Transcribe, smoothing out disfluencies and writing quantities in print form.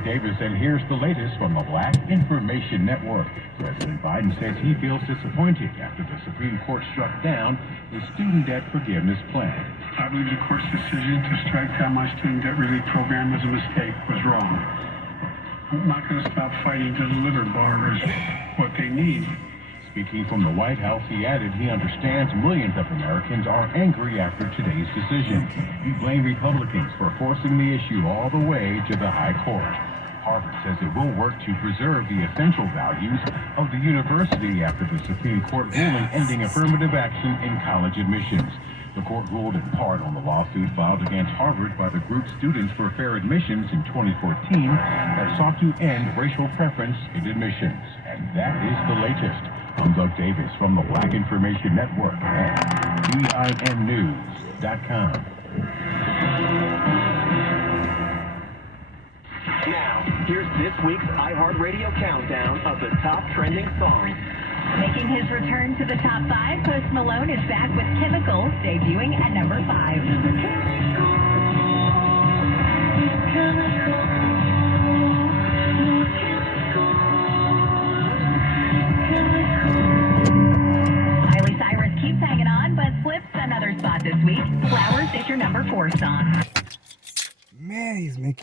Doug Davis, and here's the latest from the Black Information Network. President Biden says he feels disappointed after the Supreme Court struck down the student debt forgiveness plan. I believe the court's decision to strike down my student debt relief program was a mistake, was wrong. I'm not going to stop fighting to deliver borrowers what they need. Speaking from the White House, he added he understands millions of Americans are angry after today's decision. He blamed Republicans for forcing the issue all the way to the high court. Harvard says it will work to preserve the essential values of the university after the Supreme Court ruling ending affirmative action in college admissions. The court ruled in part on the lawsuit filed against Harvard by the group Students for Fair Admissions in 2014 that sought to end racial preference in admissions. And that is the latest. I'm Doug Davis from the Black Information Network at BINnews.com. Now, here's this week's iHeartRadio countdown of the top trending songs. Making his return to the top 5, Post Malone is back with Chemical, debuting at number 5. Keeps hanging on, but slips another spot this week. Flowers is your number 4 song. Man, he's making